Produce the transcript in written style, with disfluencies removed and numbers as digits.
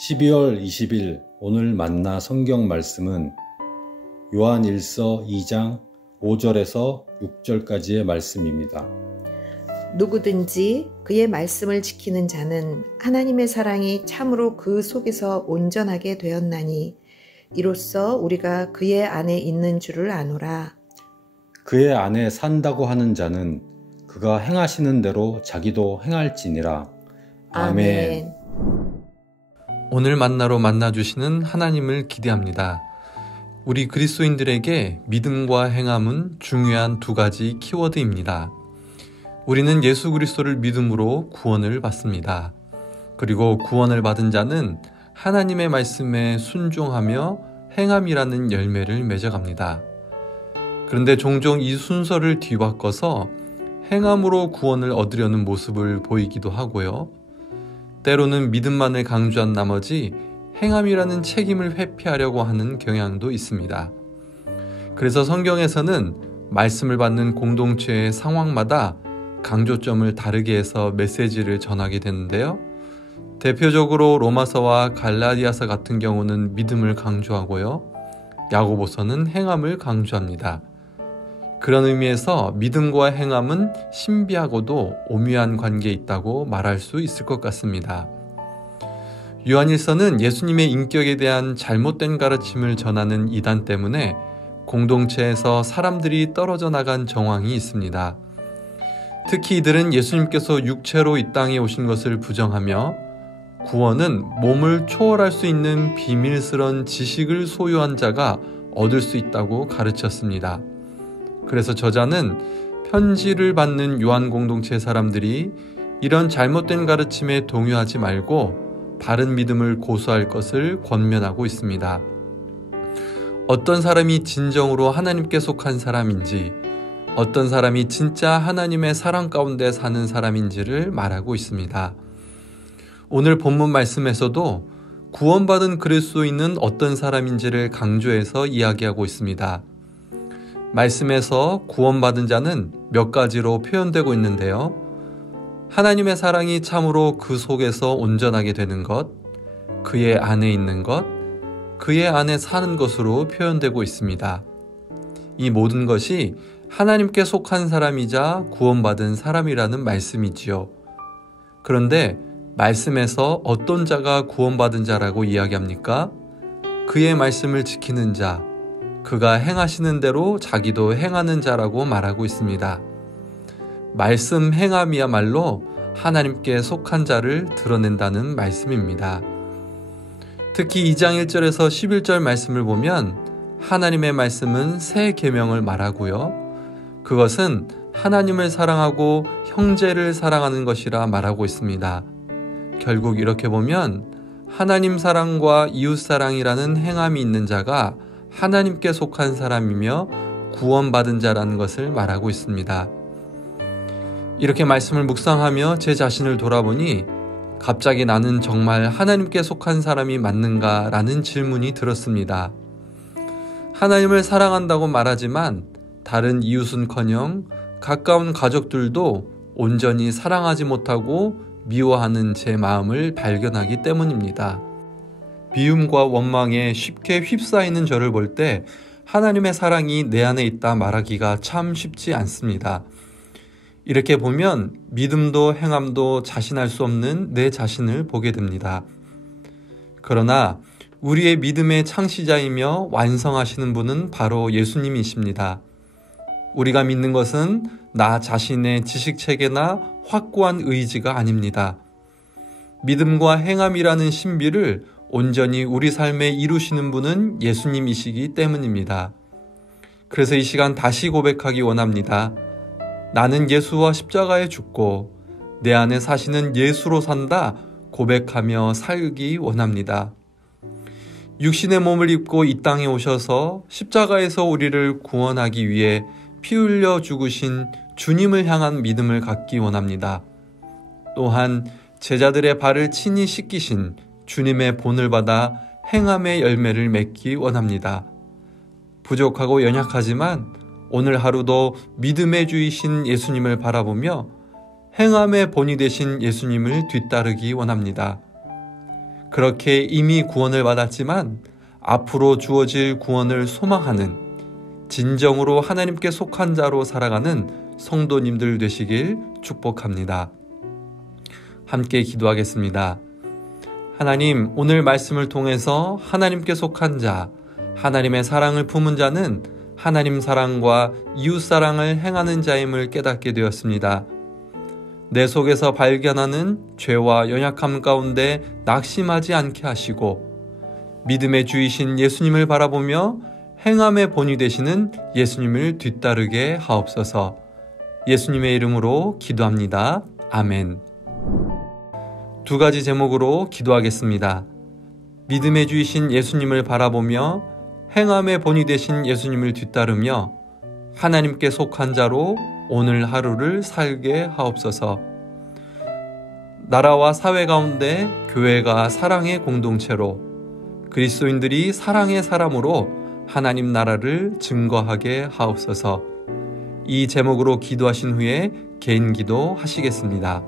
12월 20일 오늘 만나 성경 말씀은 요한일서 2장 5절에서 6절까지의 말씀입니다. 누구든지 그의 말씀을 지키는 자는 하나님의 사랑이 참으로 그 속에서 온전하게 되었나니 이로써 우리가 그의 안에 있는 줄을 아노라. 그의 안에 산다고 하는 자는 그가 행하시는 대로 자기도 행할지니라. 아멘. 오늘 만나로 만나주시는 하나님을 기대합니다. 우리 그리스도인들에게 믿음과 행함은 중요한 두 가지 키워드입니다. 우리는 예수 그리스도를 믿음으로 구원을 받습니다. 그리고 구원을 받은 자는 하나님의 말씀에 순종하며 행함이라는 열매를 맺어갑니다. 그런데 종종 이 순서를 뒤바꿔서 행함으로 구원을 얻으려는 모습을 보이기도 하고요. 때로는 믿음만을 강조한 나머지 행함이라는 책임을 회피하려고 하는 경향도 있습니다. 그래서 성경에서는 말씀을 받는 공동체의 상황마다 강조점을 다르게 해서 메시지를 전하게 되는데요. 대표적으로 로마서와 갈라디아서 같은 경우는 믿음을 강조하고요. 야고보서는 행함을 강조합니다. 그런 의미에서 믿음과 행함은 신비하고도 오묘한 관계에 있다고 말할 수 있을 것 같습니다. 요한일서는 예수님의 인격에 대한 잘못된 가르침을 전하는 이단 때문에 공동체에서 사람들이 떨어져 나간 정황이 있습니다. 특히 이들은 예수님께서 육체로 이 땅에 오신 것을 부정하며 구원은 몸을 초월할 수 있는 비밀스러운 지식을 소유한 자가 얻을 수 있다고 가르쳤습니다. 그래서 저자는 편지를 받는 요한 공동체 사람들이 이런 잘못된 가르침에 동요하지 말고 바른 믿음을 고수할 것을 권면하고 있습니다. 어떤 사람이 진정으로 하나님께 속한 사람인지, 어떤 사람이 진짜 하나님의 사랑 가운데 사는 사람인지를 말하고 있습니다. 오늘 본문 말씀에서도 구원받은 그리스도인은 어떤 사람인지를 강조해서 이야기하고 있습니다. 말씀에서 구원받은 자는 몇 가지로 표현되고 있는데요. 하나님의 사랑이 참으로 그 속에서 온전하게 되는 것, 그의 안에 있는 것, 그의 안에 사는 것으로 표현되고 있습니다. 이 모든 것이 하나님께 속한 사람이자 구원받은 사람이라는 말씀이지요. 그런데 말씀에서 어떤 자가 구원받은 자라고 이야기합니까? 그의 말씀을 지키는 자, 그가 행하시는 대로 자기도 행하는 자라고 말하고 있습니다. 말씀 행함이야말로 하나님께 속한 자를 드러낸다는 말씀입니다. 특히 2장 1절에서 11절 말씀을 보면 하나님의 말씀은 새 계명을 말하고요. 그것은 하나님을 사랑하고 형제를 사랑하는 것이라 말하고 있습니다. 결국 이렇게 보면 하나님 사랑과 이웃 사랑이라는 행함이 있는 자가 하나님께 속한 사람이며 구원받은 자라는 것을 말하고 있습니다. 이렇게 말씀을 묵상하며 제 자신을 돌아보니 갑자기 나는 정말 하나님께 속한 사람이 맞는가 라는 질문이 들었습니다. 하나님을 사랑한다고 말하지만 다른 이웃은커녕 가까운 가족들도 온전히 사랑하지 못하고 미워하는 제 마음을 발견하기 때문입니다. 미움과 원망에 쉽게 휩싸이는 저를 볼 때 하나님의 사랑이 내 안에 있다 말하기가 참 쉽지 않습니다. 이렇게 보면 믿음도 행함도 자신할 수 없는 내 자신을 보게 됩니다. 그러나 우리의 믿음의 창시자이며 완성하시는 분은 바로 예수님이십니다. 우리가 믿는 것은 나 자신의 지식체계나 확고한 의지가 아닙니다. 믿음과 행함이라는 신비를 온전히 우리 삶에 이루시는 분은 예수님이시기 때문입니다. 그래서 이 시간 다시 고백하기 원합니다. 나는 예수와 십자가에 죽고 내 안에 사시는 예수로 산다 고백하며 살기 원합니다. 육신의 몸을 입고 이 땅에 오셔서 십자가에서 우리를 구원하기 위해 피 흘려 죽으신 주님을 향한 믿음을 갖기 원합니다. 또한 제자들의 발을 친히 씻기신 주님의 본을 받아 행함의 열매를 맺기 원합니다. 부족하고 연약하지만 오늘 하루도 믿음의 주이신 예수님을 바라보며 행함의 본이 되신 예수님을 뒤따르기 원합니다. 그렇게 이미 구원을 받았지만 앞으로 주어질 구원을 소망하는 진정으로 하나님께 속한 자로 살아가는 성도님들 되시길 축복합니다. 함께 기도하겠습니다. 하나님, 오늘 말씀을 통해서 하나님께 속한 자, 하나님의 사랑을 품은 자는 하나님 사랑과 이웃 사랑을 행하는 자임을 깨닫게 되었습니다. 내 속에서 발견하는 죄와 연약함 가운데 낙심하지 않게 하시고 믿음의 주이신 예수님을 바라보며 행함의 본이 되시는 예수님을 뒤따르게 하옵소서. 예수님의 이름으로 기도합니다. 아멘. 두 가지 제목으로 기도하겠습니다. 믿음의 주이신 예수님을 바라보며 행함의 본이 되신 예수님을 뒤따르며 하나님께 속한 자로 오늘 하루를 살게 하옵소서. 나라와 사회 가운데 교회가 사랑의 공동체로 그리스도인들이 사랑의 사람으로 하나님 나라를 증거하게 하옵소서. 이 제목으로 기도하신 후에 개인 기도 하시겠습니다.